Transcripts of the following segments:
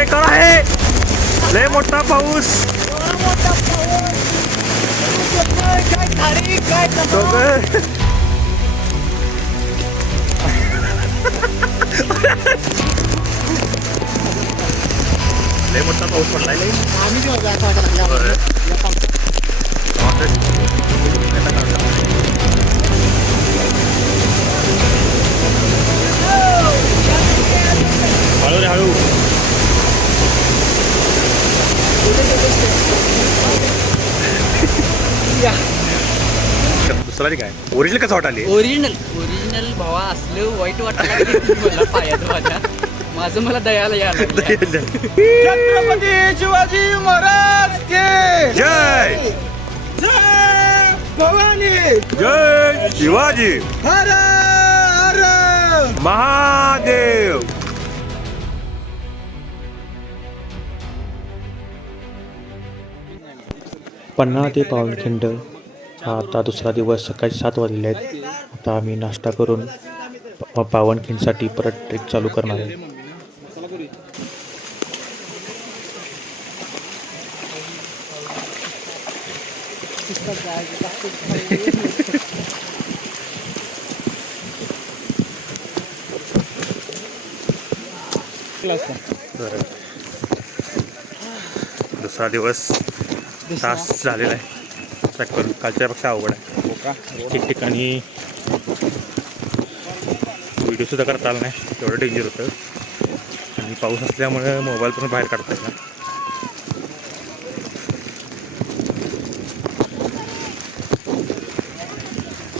बेकार आहे. लय मोठा पाऊस. लय मोठा पाऊस पडलाय. हळू रे हळू. दुसरा काय ओरिजिनल कसं वाटाली? ओरिजिनल भावा असलं वाईट वाटायला मला पायात माझं मला दयाला यायला. छत्रपती शिवाजी महाराज के जय. जय भवानी. जय शिवाजी हर हर महादेव. पन्हाळा ते पावनखिंड हा आता दुसरा दिवस. सकाळी 7 वाजले आहेत. आता आम्ही नाश्ता करून पावनखिंडसाठी परत ट्रेक चालू करणार आहे. दुसरा दिवस तास झालेला आहे. ट्रॅक करून कालच्यापेक्षा अवघड आहे. ठिकठिकाणी व्हिडिओ सुद्धा करता आला नाही. तेवढं डेंजर होतं. आणि पाऊस असल्यामुळे मोबाईल पण बाहेर काढता येईल.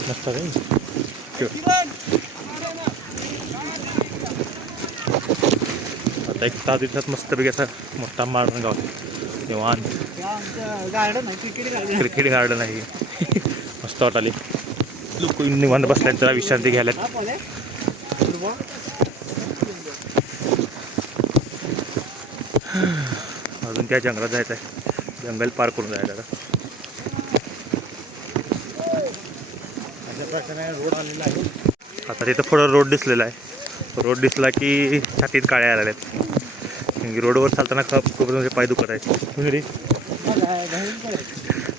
मस्त आहे. आता एक 6 दिवसात मस्तपैकी असा मोठा माळरंग गाव निवांत. क्रिकेट गार्डन आहे. मस्त वाटाली. लोक निवांत बसल्यानंतर विश्रांती घ्यायला. अजून त्या जंगलात जायचं आहे. जंगल पार करून जायचं आता. रोड आलेला आहे. आता तिथं पुढं रोड दिसलेला आहे. रोड दिसला की छातीत काळ्या आलेल्या आहेत. रोडवर चालताना खूप म्हणजे पाय दुखत आहेत.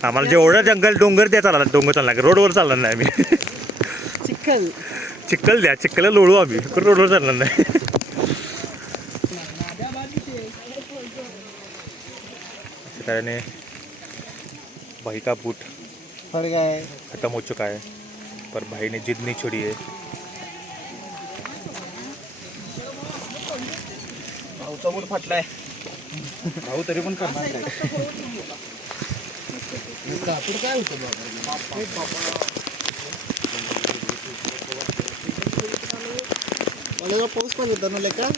आम्हाला जेवढं जंगल डोंगर द्या चालला. डोंगर चालणार रोडवर चालणार नाही आम्ही. चिखल द्या. चिखल लोळू आम्ही. रोडवर चालणार नाही. त्याने भाई का बूट खत्म हो चुका है पर भाई ने जिद नहीं छोड़ी है. भाऊचा बूट फाटलाय. भाऊ तरी पण करणार काय होतं मला पाऊस पण होता ना लेका.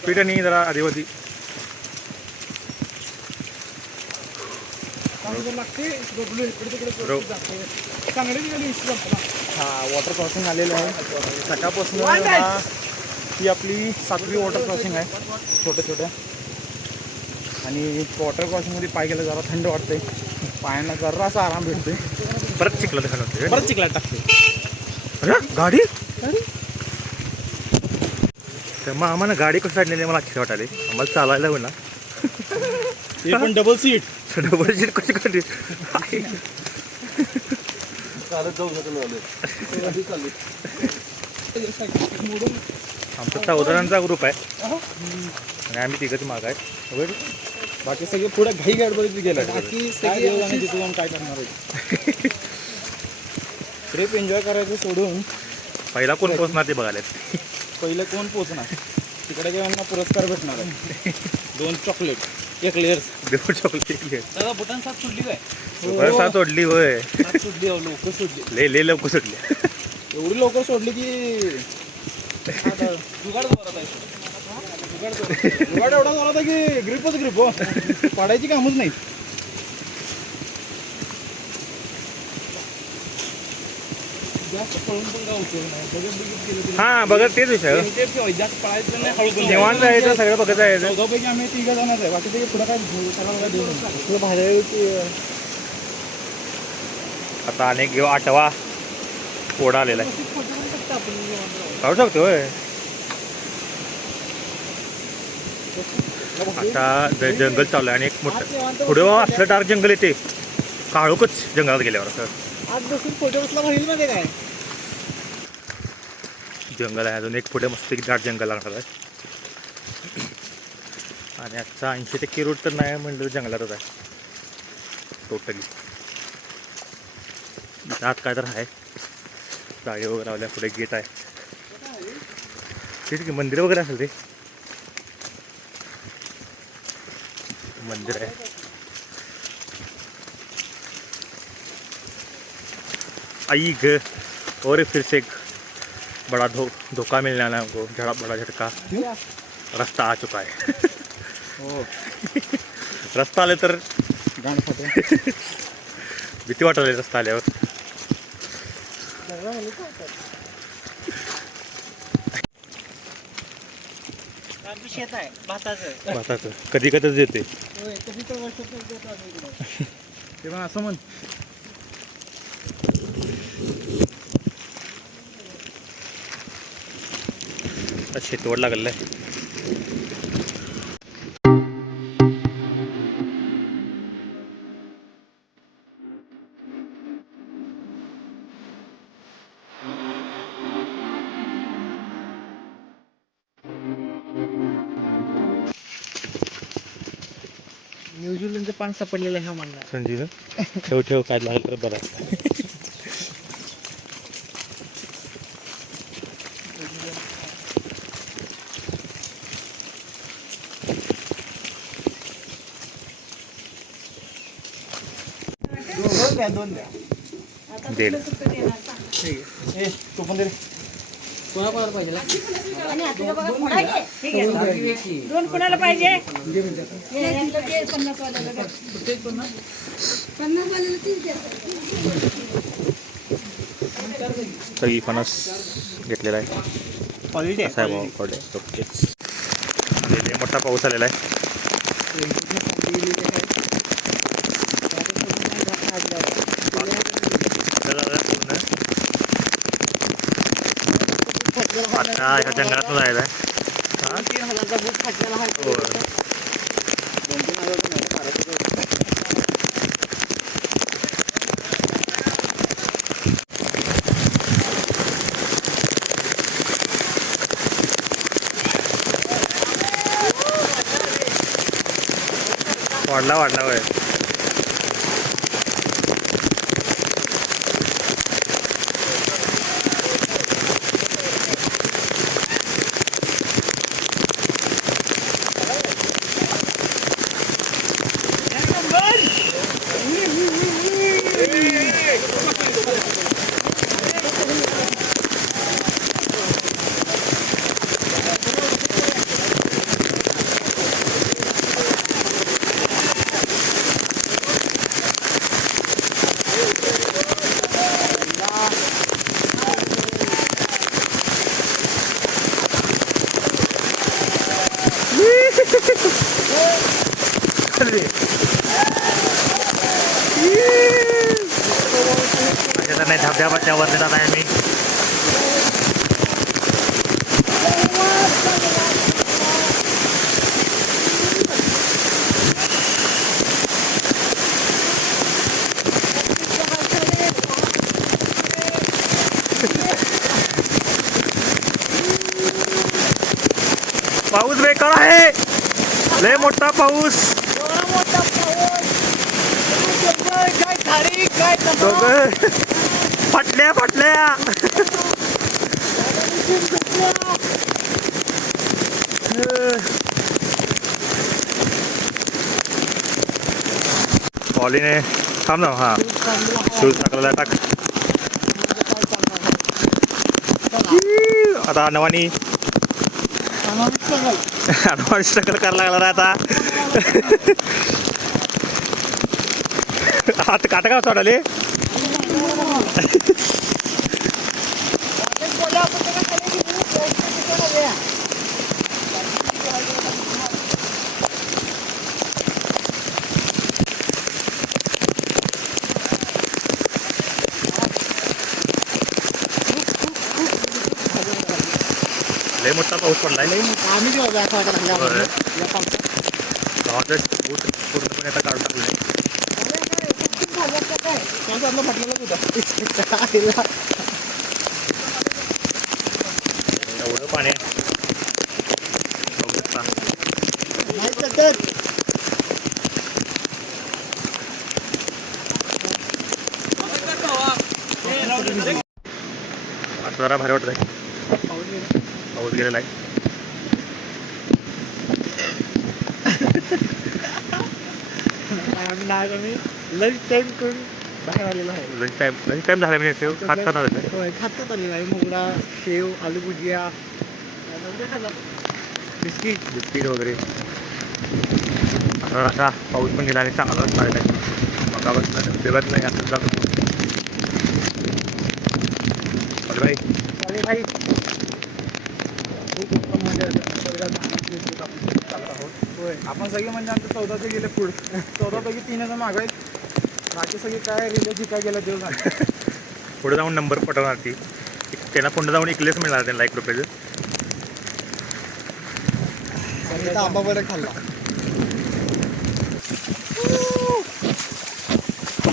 स्पीड आणि जरा आदिवासी हा वॉटर क्रॉसिंग आलेलं आहे. सकाळपासून ही आपली 7वी वॉटर क्रॉसिंग आहे. छोट्या आणि वॉटर क्रॉसिंगमध्ये पाय गेला जरा थंड वाटतंय. पायांना जरासा आराम भेटतोय. परत चिखलात घालवते. परत चिखलात टाकते. गाडी तर मग आम्हाला गाडी कसं काढलेली मला अख्खी वाटाली. आम्हाला चालायला होईल ना. ते पण डबल सीट. डबल सीट कशी काढली. आमचा 14 जणांचा ग्रुप आहे आणि आम्ही तिघंच माग आहे. बाकी सगळे पुढे घाई गडबडीत गेला. बाकी सगळे तिथे जाऊन काय करणार आहे. ट्रिप एन्जॉय करायचं सोडून पहिला कोण पोचणार ते बघायला. पहिलं कोण पोचणार तिकडे गेल्यांना पुरस्कार भेटणार आहे. 2 चॉकलेट 1 लेअर्स. 2 चॉकलेट दादा बुटान साथ सुटली काय. साथ सोडली होय. सुटली लवकर सुटली. लय लवकर सुटली. एवढी लवकर सोडली की जुगाड जोरात आहे. जुगाड एवढा जोरात आहे की ग्रिप हो. पाडायची कामच नाही. हा बघत तेच विषय. जास्त पळायचं नाही. हळू निवांत जायचं. सगळं बघत जायचं. 14 पैकी आम्ही 3 जणच आहे. बाकी पुढे काय बाहेर. आता अनेक घेऊ 8वा ओढा आलेला आहे. काढू शकतो होय. आता जंगल चालू आहे आणि एक मोठं पुढे असलं डार्क जंगल येते काळोखच जंगलात गेल्यावर असं जंगल आहे. अजून एक पुढे मस्त एक दाट जंगल लागणार आहे. आणि आजचा 80% रूट तर नाही म्हणलं जंगलातच आहे टोटली. आत काय तर आहे गाडी वगैरे लावल्या. पुढे गेट आहे. तेच की मंदिर वगैरे असेल ते. मंदिर आहे. आई ग और फिर से एक बड़ा धोखा मिलने वाला है हमको. बड़ा झटका. रस्ता आ चुका है. हो रस्ता आले तर गाण खाते. भीती वाटले रस्ता आल्यावर. शेत आहे भाताचं. भाताचं कधी कधीच येते. ते पण असं म्हण. शेतवड लागलेलं आहे. न्यूझीलंडचं पान सापडलेलं आहे म्हणणार. संजीव ठेव ठेव काय लागलं तर बरं. दोन द्या. देईल. ए तो पण दे रे. कोणाकोणाला पाहिजे? दोन कोणाला पाहिजे? सगळी फणस घेतलेला आहे. क्वालिटी असा आहे भाऊ क्वालिटी. लय मोठा पाऊस आलेला आहे. आता ह्या जंगलात जायला आहे. 3,000चा बूट फाटलेला आहे. हो. वाढला होय. नाही धबधब्याच्या वरती जात आहे आम्ही. पाऊस बेकार आहे. लय मोठा पाऊस. फाटल्या पॉलीने थांब ना. हा शूज टाकलेला टाक. आता नवानी स्ट्रगल करायला लागला रे आता. हात काटा का चढाले. लय मोठा पाऊस पडलाय. आम्ही जेव्हा असं वाटत लागल्या होय. या पावसात गावातच बूट पूर्णपणे आता काढून टाकलेलं आहे. त्याचं आपलं म्हटलेलंच होतं एवढं पाणी आहे. बघू शकता. नाही सध्या आता जरा भारी वाटत आहे. पाऊस गेलेला आहे. आम्ही लंच टाईम करून बाहेर आलेलो आहे. लंच टाईम झाला म्हणजे ते हात खाणार आहे. होय खातात आलेला आहे. मुंगडा, शेव, आलू भुजिया, बिस्किट वगैरे. आता असा पाऊस पण गेला आणि चांगला असणार आहे. मग देवत नाही असं जातो. भाई भाई खूप उत्तम म्हणजे होय आपण सगळे म्हणजे आमचं 14 गेले फूड 14पैकी 3 मागं आहेत. बाकी सगळे काय रिले जिंका गेला देव झाला. पुढे जाऊन नंबर पटवणार ती. त्यांना पुढे जाऊन इकलेच मिळणार त्यांना ₹1. आंबा बरं खाल्ला.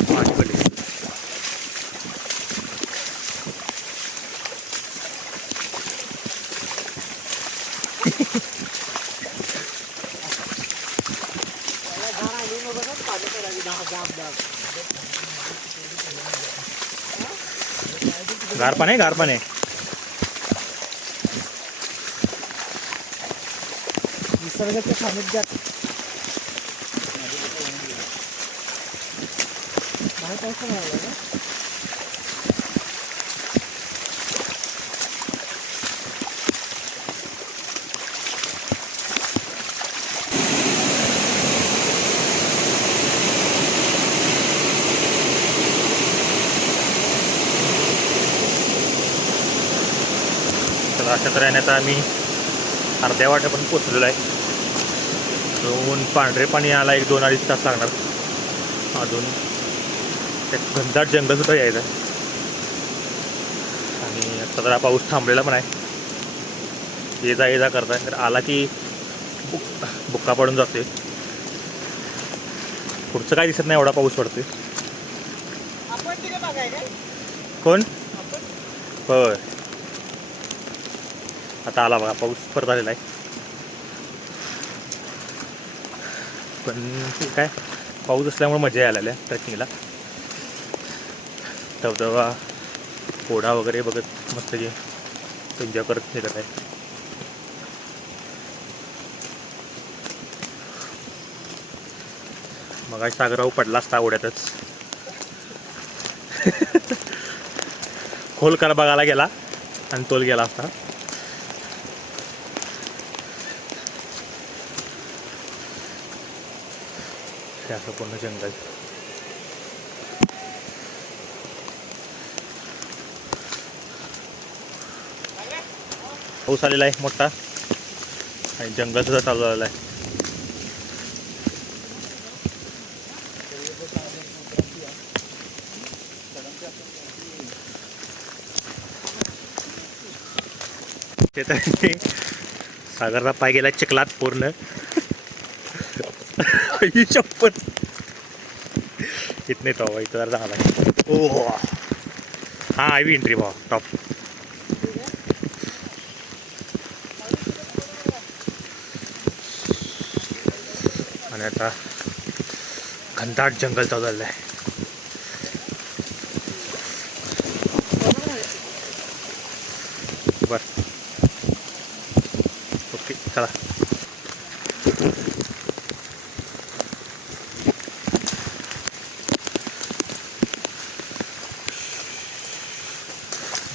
पाणी पडले. गार पाणी निसर्गाच्या सानिध्यात बाहेर पाऊस पण आला ना. तर अशा तऱ्हेने आता आम्ही अर्ध्या वाट्यापर्यंत पोचलेलो आहे. अजून पांढरे पाणी यायला 1-2-2.5 तास लागणार. अजून एक घनदाट जंगलसुद्धा यायचं आहे. आणि आता जरा पाऊस थांबलेला पण आहे. ये जा करताय तर आला की बुक्का पडून जाते. पुढचं काय दिसत नाही एवढा पाऊस पडतोय. कोण होय आता आला बघा पाऊस परत आलेला आहे. पण ठीक आहे पाऊस असल्यामुळे मजा यायला आहे ट्रेकिंगला. धबधबा पोडा वगैरे बघत मस्त की एन्जॉय करत निघत आहे. मग सागराव पडला असता ओढ्यातच. खोल कर बघायला गेला आणि तोल गेला असता. हे असं पूर्ण जंगल. पाऊस आलेला आहे मोठा आणि जंगल सुद्धा चालू झालेला आहे. सागरचा पाय गेला चिखलात पूर्ण. ही चप्पल इथं नाही तो इथं जरा झाला. ओ हा आय एंट्री भावा टॉप. आणि आता घनदाट जंगल चालू झालेलं आहे. बर ओके चला.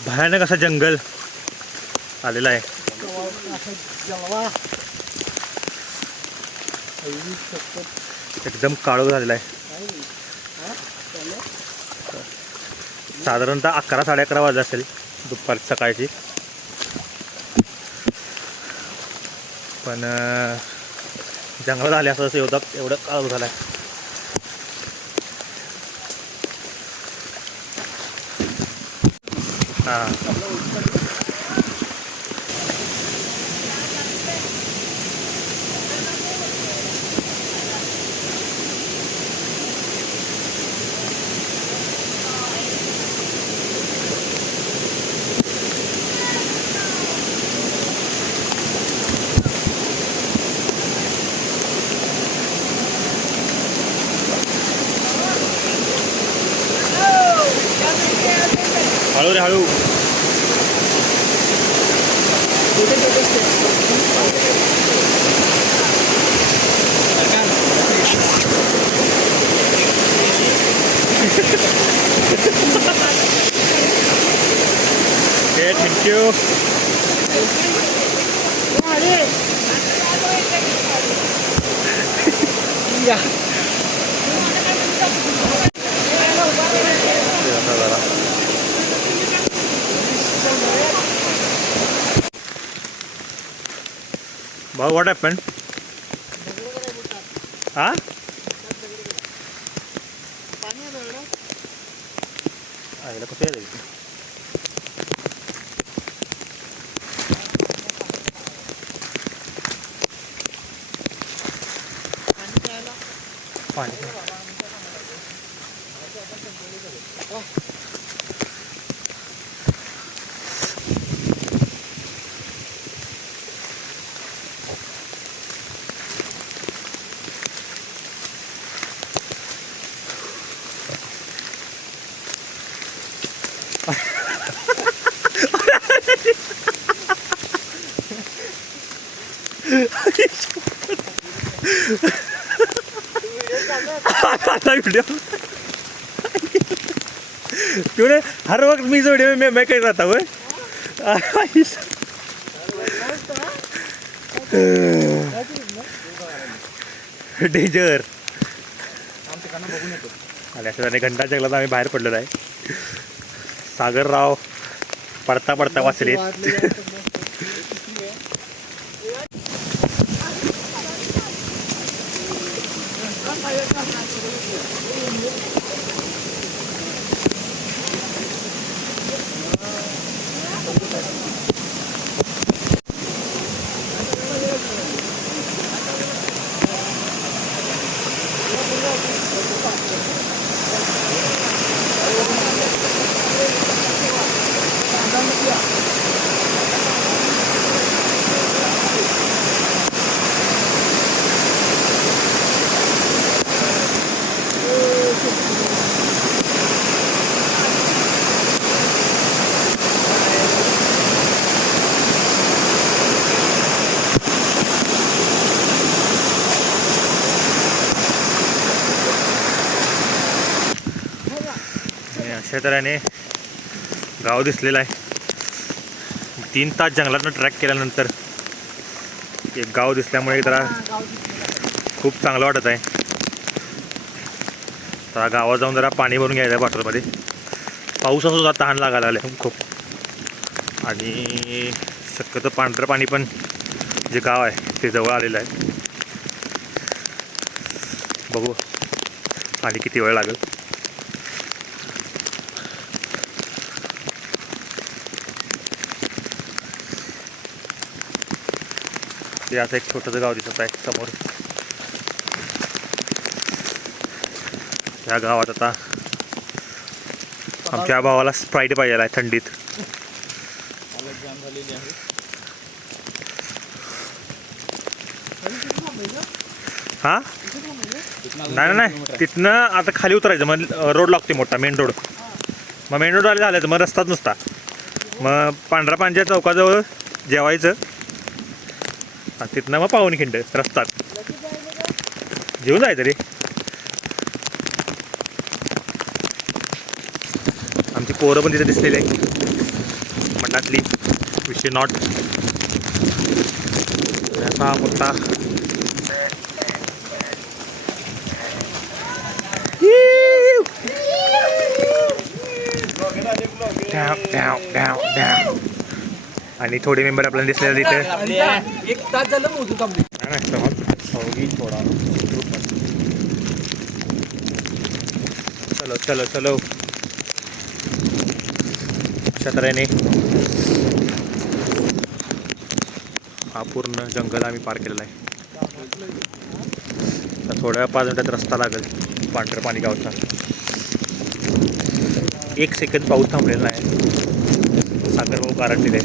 भयानक असं जंगल आलेलं आहे. एकदम काळोख झालेला आहे. साधारणतः 11-11:30 वाजले असेल दुपार सकाळची. पण जंगलात आले असं एवढं काळोख झालं आहे. हां हळू रे हळू. थँक्यू. भाऊ व्हॉट हॅपन? हा आईला कसं आहे पाणी? व्हिडिओ तूने हर वक्त मी वीडियो में मैं कह रहा था वो डेंजर. आणि अशा घंटा जंगलात आम्ही बाहेर पडलेलो आहे. सागरराव पडता पडता वाचले. अशा तऱ्हेने गाव दिसलेलं आहे. 3 तास जंगलातनं ट्रॅक केल्यानंतर एक गाव दिसल्यामुळे जरा खूप चांगलं वाटत आहे. तर गावात जाऊन जरा पाणी भरून घ्यायचं आहे बॉटलमध्ये. पावसासुद्धा तहान लागायला आलं खूप. आणि शक्यतो पांढरं पाणी पण जे गाव आहे ते जवळ आलेलं आहे. बघू आणि किती वेळ लागेल. ते असं एक छोटंसं गाव दिसत आहे समोर. त्या गावात आता आमच्या भावाला स्प्राईट पाहिजे आहे थंडीत. हा नाही नाही तिथनं आता खाली उतरायचं. मग रोड लागते मोठा मेन रोड. मग मेन रोड आले झालं मग रस्ताच नसता. मग पांढरा पांच्या चौकाजवळ जेवायचं आणि तिथनं मग पावनखिंड रस्तात जेवून जायचं रे. आमची पोरं पण तिथे दिसलेली आहे मठातली. विषय नॉट असा मोठा आणि थोडे मेंबर आपल्याला दिसलेले तिथे. 1 तास झालं मोजू थांबली. चलो चलो चलो. अशा तऱ्हेने हा पूर्ण जंगल आम्ही पार केलेला आहे. तर थोड्या 5 मिनिटात रस्ता लागेल पांढरं पाणी गावचा. 1 सेकंद पाऊस थांबलेला आहे. सागर भाऊ कारंटीले.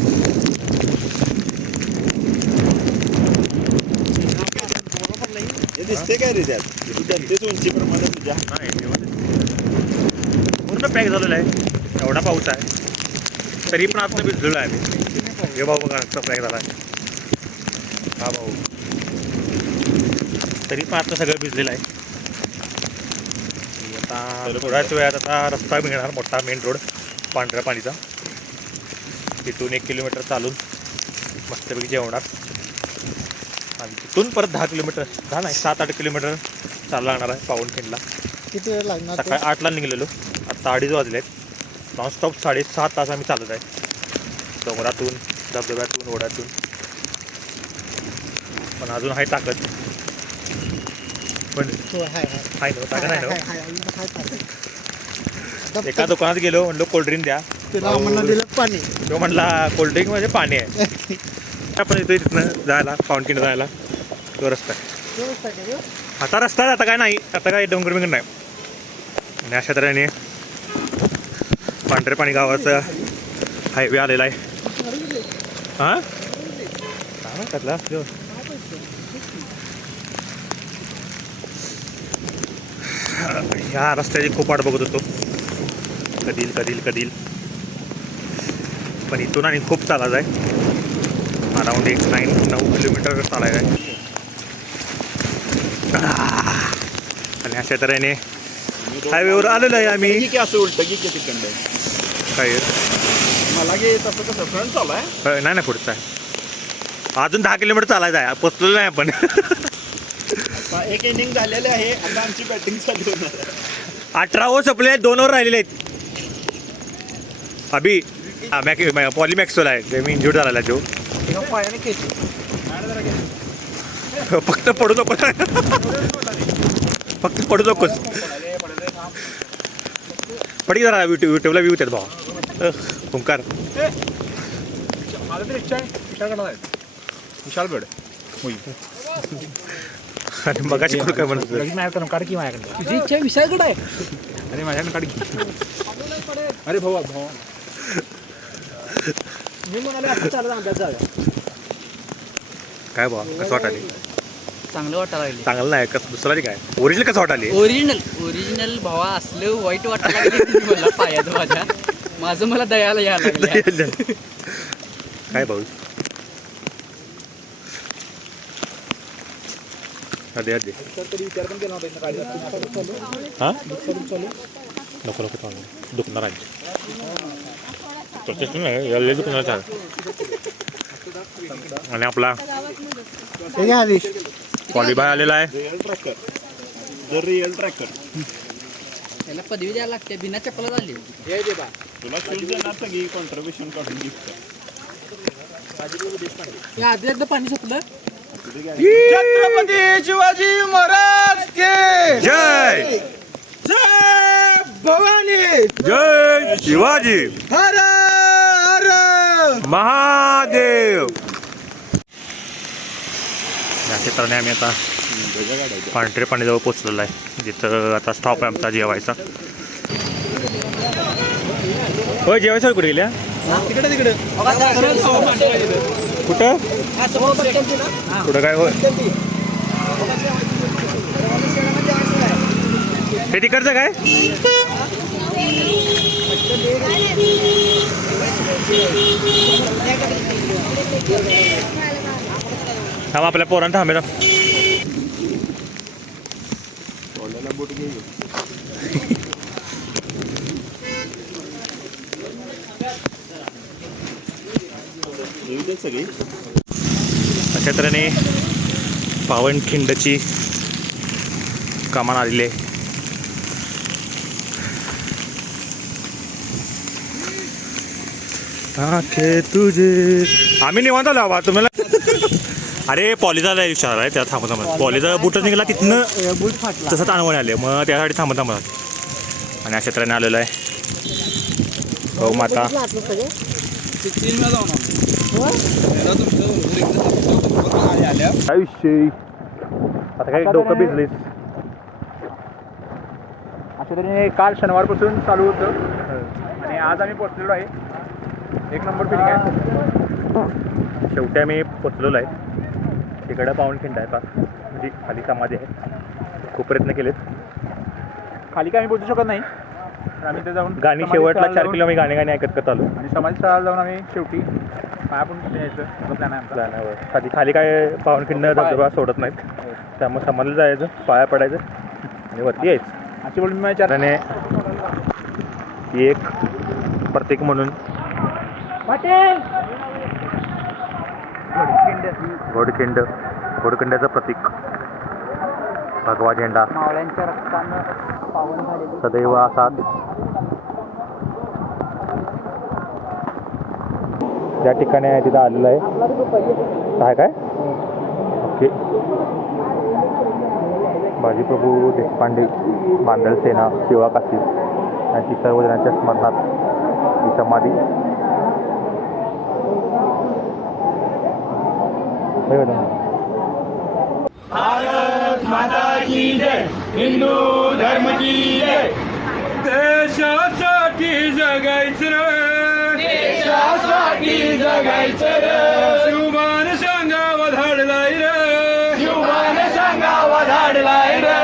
दिसते काय रे त्यात उंचीप्रमाणे तुझ्या? नाही पूर्ण पॅक झालेलं आहे. एवढा पाऊस आहे. तरी पण आतनं भिजलेलो आहे आम्ही. हे भाऊ बघा फ्लॅग झाला हा भाऊ. तरी पण आता सगळं भिजलेलं आहे. आता थोड्याच वेळात आता रस्ता मिळणार मोठा मेन रोड पांढऱ्या पाणीचा. तिथून 1 किलोमीटर चालून मस्तपैकी जेवणार आणि तिथून परत 10 किलोमीटर 10 नाही 7-8 किलोमीटर चालला लागणार आहे पावनखिंडला. किती वेळ लागणार? सकाळी 8ला निघलेलो, आत्ता 2:30 वाजले आहेत. नॉनस्टॉप 6.5 तास आम्ही चालत आहे डोंगरातून धबधब्यातून ओढ्यातून. पण अजून आहे ताकद. पण आहे ना ताकद आहे ना. एका दुकानात गेलो म्हणलो कोल्ड्रिंक द्या. पाणी. तो म्हणला कोल्ड्रिंक म्हणजे पाणी आहे. आपण येतोय तिथनं जायला पावनखिंड जायला तो रस्ता आहे. आता रस्ता आता काय नाही, आता काय डोंगर बिंगर नाही. आणि अशा तऱ्हेने पांढरे पाणी गावाचा हायवे आलेला आहे. हां काय त्यातला ह्या रस्त्याची खूप वाट बघत होतो कधील पण इथून आणि खूप चालायचं आहे. अराउंड 9 किलोमीटर चालायचं आहे. आणि अशा तऱ्हेने हायवेवर आलेलो आहे आम्ही. असं उलट की तिकडं काय मला की तसं कसं फ्रंट चालू आहे. नाही पुढचं आहे. अजून 10 किलोमीटर चालायचं आहे. पोचलेलो नाही आपण. एक इनिंग झालेले आहे. आता आमची बॅटिंग चालू होणार. 18 ओव्हर संपले, 2 ओव्हर राहिलेले आहेत. अभि पॉलीमॅक्सोला आहे ते, मी इंजुर्ड झालेला जो. पायाने खेचू. फक्त पडू नकोस. फक्त पडू नकोस. पडी जरा युट्यूबला व्ह्यू येतात भावा. ओंकार माझं तर इच्छा आहे विशाळगड आहे. विशाळगड आणि मगाशी कुठं काय म्हणत काढ की माझ्याकडे. तुझी इच्छा विशाळगड आहे. अरे माझ्याकडे काढ की. अरे भाऊ मी म्हणाले आता चालत अभ्यास जाऊया. काय भावा कसं वाटाले? चांगलं वाटायला लागले. चांगलं नाही कसं दुसरा काय ओरिजिनल कसं वाटाले? ओरिजिनल भावा असलं वाईट वाटायला लागले मला पायात माझं मला दयाला यायला लागले. काय भाऊ अदे तरी विचार पण केला होता. हां नको दुखणार आहे. नाही दुखणार. आणि आपला पॉलीबाय आलेला आहे. रिअल ट्रॅकर त्याला पदवी द्यायला लागते. बिना चप्पल झाली. तुला शूज देणार सगळी कॉन्ट्रीब्युशन काढून गिफ्ट. आधी एकदा पाणी सुटलं. छत्रपती शिवाजी महाराज के जय जय भवानी जय शिवाजी हर हर महादेव. या क्षेत्राने आम्ही आता पांढरे पाणीजवळ पोचलेलो आहे, जिथं आता स्टॉप आहे आमचा जेवायचा. होय जेवायचं कुठे गेल्या? तिकडे तिकडे कुठं कुठं काय होय हे तिकडचं काय? थांब आपल्या पोरांना थांबेल. अशा तऱ्हेने पावनखिंडची कमान आलेली आहे. तुझे आम्ही निवांत आलो बा तुम्हाला. अरे पॉलिजाला विचार आहे त्या थांबत थांबत पॉलिजा बुटच निघाला तिथनं तसंच अणवण आले मग त्यासाठी थांबत थांबत. आणि अशा तऱ्हेने आलेलं आहे गौ माता. आता काही डोकं भिजले. अशा तऱ्हेने काल शनिवारपासून चालू होतं आणि आज आम्ही पोचलेलो आहे. एक नंबर फिलिंग आहे. शेवटी आम्ही पोचलेलो आहे. तिकडं पावनखिंड आहे का म्हणजे खाली समाधी आहे. खूप प्रयत्न केलेत. खाली काय आम्ही पोचू शकत नाही आम्ही ते जाऊन गाणी समाधी शेवटला स्थळाला 4 जाऊन- किलो मी गाणे ऐकत आलो. आणि समाधी स्थळाला जाऊन आम्ही शेवटी पाया पण यायचं असं प्लॅन आहे आमचा. जाण्यावर खाली खाली काय पावनखिंड धबधबा सोडत नाहीत, त्यामुळे समाधीला जायचं, पाया पडायचं आणि वरती यायचं. अशी बोलून मी 4 त्याने एक प्रतीक म्हणून घोडखिंड्याचं प्रतीक भगवा झेंडा मावळ्यांच्या रक्तानं पावन झालेली सदैव असाच त्या ठिकाणी आहे, तिथं आलेलं आहे. काय ओके. बाजीप्रभू देशपांडे, बांधल सेना, शिवा काशी यांची सर्वजणांच्या स्मरणात ही समाधी होय ना? देशासाठी जगायचं रे, देशासाठी जगायचं रे, शिवबान सांगावा धाडलाय रे, शिवबान सांगावा धाडलाय रे,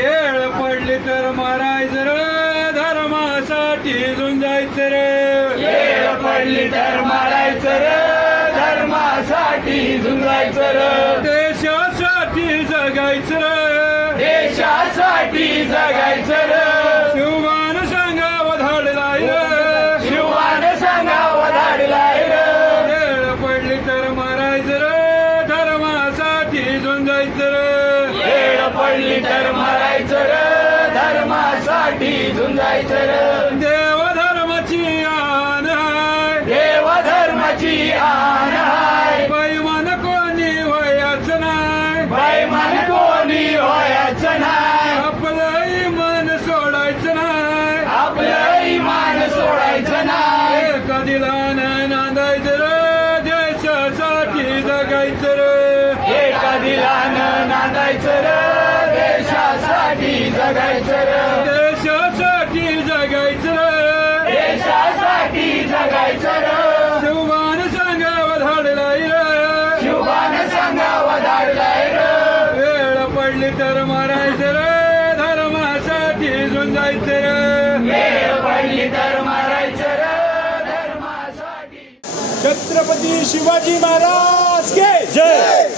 येळ पडली तर मारायचं रे, धर्मासाठी झुंजायचं रे, येळ पडली तर मारायचं रे, धर्मासाठी झुंजायचं रे, देशासाठी जगायचं रे, देशासाठी जगायचं रे, शिवबान सांगावा धाडलाय रे, शिवबान सांगावा धाडलाय रे, येळ पडली तर मारायचं रे, धर्मासाठी झुंजायचं रे, येळ पडली तर मारायचं रे, धर्मासाठी झुंजायचं रे, देव धर्माची आण आहे, देव धर्माची आण आहे, बैमान कोणी व्हायचं नाही, बैमान कोणी व्हायचं नाही, आपलं इमान सोडायचं नाही, आपलं इमान सोडायचं नाही, एका दिलानं नांदायचं रे, देशासाठी जगायचं रे, एका दिलानं नांदायचं रे, देशासाठी जगायचं रे, देशासाठी जगायचं रे, देशासाठी जगायचं रे, शिवबान सांगावा धाडलाय रे, शिवबान सांगावा धाडलाय रे, वेळ पडली तर मारायचं रे, धर्मासाठी झुंजायचं रे, वेळ पडली तर मारायचं रे, धर्मासाठी. छत्रपती शिवाजी महाराज के जय.